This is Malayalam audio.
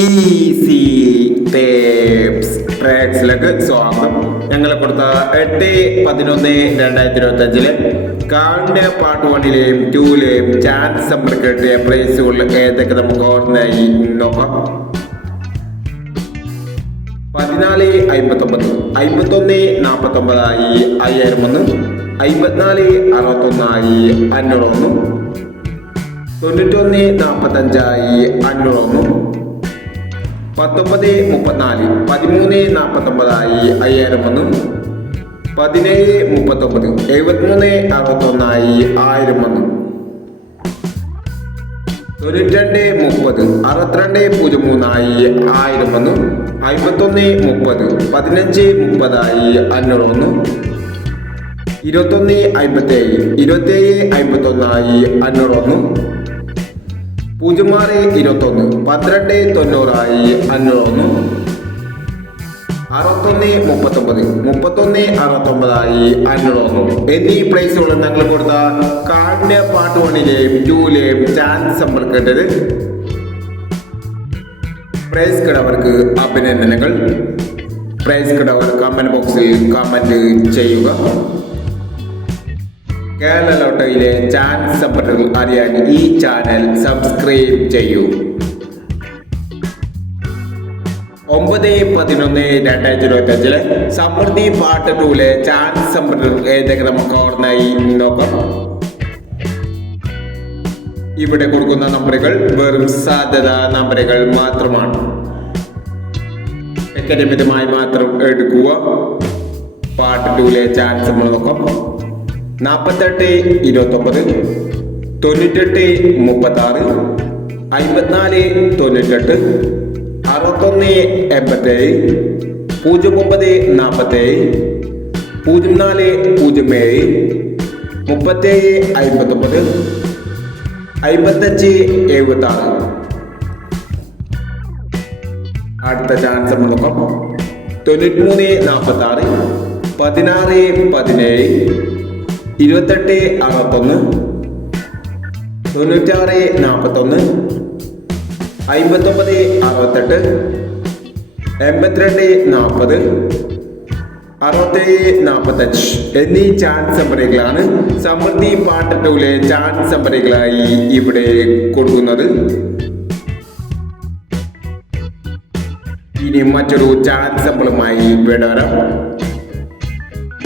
ഈസി ടേപ്സ് സ്വാഗതം. ഞങ്ങൾ കൊടുത്ത എട്ട് പതിനൊന്ന് രണ്ടായിരത്തി ഇരുപത്തി അഞ്ചിൽ കാണിന്റെ പാർട്ട് വണ്ണിലെയും ടൂലെയും ചാൻസ് നമ്പർ കിട്ടിയ പ്രൈസുകൾ ഏതൊക്കെ നമുക്ക് ഓർമ്മയായി നോക്കാം. പതിനാല് അമ്പത്തൊമ്പത്. അമ്പത്തൊന്ന് നാൽപ്പത്തൊമ്പതായി അയ്യായിരം ഒന്ന് അമ്പത്തിനാല് അറുപത്തൊന്നായി അഞ്ഞൂറ് ഒന്ന് തൊണ്ണൂറ്റൊന്ന് നാൽപ്പത്തഞ്ചായി അഞ്ഞൂറ് ഒന്ന് പത്തൊമ്പത് മുപ്പത്തിനാല് പതിമൂന്ന് നാൽപ്പത്തൊമ്പതായി അയ്യായിരം ഒന്ന് പതിനേഴ് മുപ്പത്തൊമ്പത് എഴുപത്തിമൂന്ന് അറുപത്തൊന്നായി ആയിരം ഒന്ന് തൊണ്ണൂറ്റിരണ്ട് മുപ്പത് അറുപത്തിരണ്ട് പൂജ്യം മൂന്നായി ആയിരം ഒന്ന് അമ്പത്തൊന്ന് മുപ്പത് പതിനഞ്ച് മുപ്പതായി അഞ്ഞൂറ് ഒന്ന് ഇരുപത്തൊന്ന് അമ്പത്തേഴ് ഇരുപത്തേഴ് അമ്പത്തൊന്നായി അഞ്ഞൂറ് ഒന്ന് പൂജ്യം ആറ് ഇരുപത്തൊന്ന് പന്ത്രണ്ട് തൊണ്ണൂറായി അഞ്ഞൂറൊന്ന്. അറുപത്തൊന്ന് മുപ്പത്തൊമ്പത് മുപ്പത്തൊന്ന് അറുപത്തൊമ്പതായി അഞ്ഞൂറൊന്ന്. എന്നീ പ്ലേസുകളിൽ ഞങ്ങൾ കൊടുത്ത കാർഡിന്റെ പാർട്ട് വണ്ണിലെയും ടൂലെയും ചാൻസ് സമ്പർക്കേണ്ടത് പ്രൈസ് കിടവർക്ക് അഭിനന്ദനങ്ങൾ. പ്രൈസ് കിടവർ കമന്റ് ബോക്സിൽ കമന്റ് ചെയ്യുക. കേരള ലോട്ടറിയിലെ ചാൻസ് അറിയാൻ ഈ ചാനൽ സബ്സ്ക്രൈബ് ചെയ്യൂ. ഒമ്പത് പതിനൊന്ന് രണ്ടായിരത്തി ഇരുപത്തി അഞ്ചിലെ സമൃദ്ധി പാർട്ട് ടൂലെ ചാൻസ് സമ്പർക്കുകൾ ഏതൊക്കെ നമുക്ക് ഓർമ്മയായി നോക്കാം. ഇവിടെ കൊടുക്കുന്ന നമ്പറുകൾ വെറും സാധ്യത നമ്പറുകൾ മാത്രമാണ്. അക്കാദമികമായി മാത്രം എടുക്കുക. പാർട്ട് ടൂലെ ചാൻസ് നമ്മൾ നോക്കാം. നാൽപ്പത്തെട്ട് ഇരുപത്തൊമ്പത് തൊണ്ണൂറ്റെട്ട് മുപ്പത്താറ് അമ്പത്തിനാല് തൊണ്ണൂറ്റെട്ട് അറുപത്തൊന്ന് എൺപത്തേഴ് പൂജ്യം ഒമ്പത് നാൽപ്പത്തേഴ് പൂജ്യം നാല് പൂജ്യം ഏഴ് മുപ്പത്തേഴ് അമ്പത്തൊമ്പത് അമ്പത്തഞ്ച് എഴുപത്തി ആറ് അടുത്ത ചാൻസ് നമ്മൾ നോക്കാം. തൊണ്ണൂറ്റിമൂന്ന് നാൽപ്പത്തി ആറ് പതിനാറ് പതിനേഴ് ഇരുപത്തെട്ട് അറുപത്തൊന്ന് തൊണ്ണൂറ്റാറ് നാൽപ്പത്തൊന്ന് അമ്പത്തൊമ്പത് അറുപത്തെട്ട് എൺപത്തിരണ്ട് നാൽപ്പത് അറുപത്തേഴ് നാൽപ്പത്തഞ്ച് എന്നീ ചാൻസ് നമ്പറുകളാണ് സമൃദ്ധി പാർട്ട് ടൂലെ ചാൻസ് നമ്പറുകളായി ഇവിടെ കൊടുക്കുന്നത്. ഇനി മറ്റൊരു ചാൻസ് നമ്പറുമായി വരാം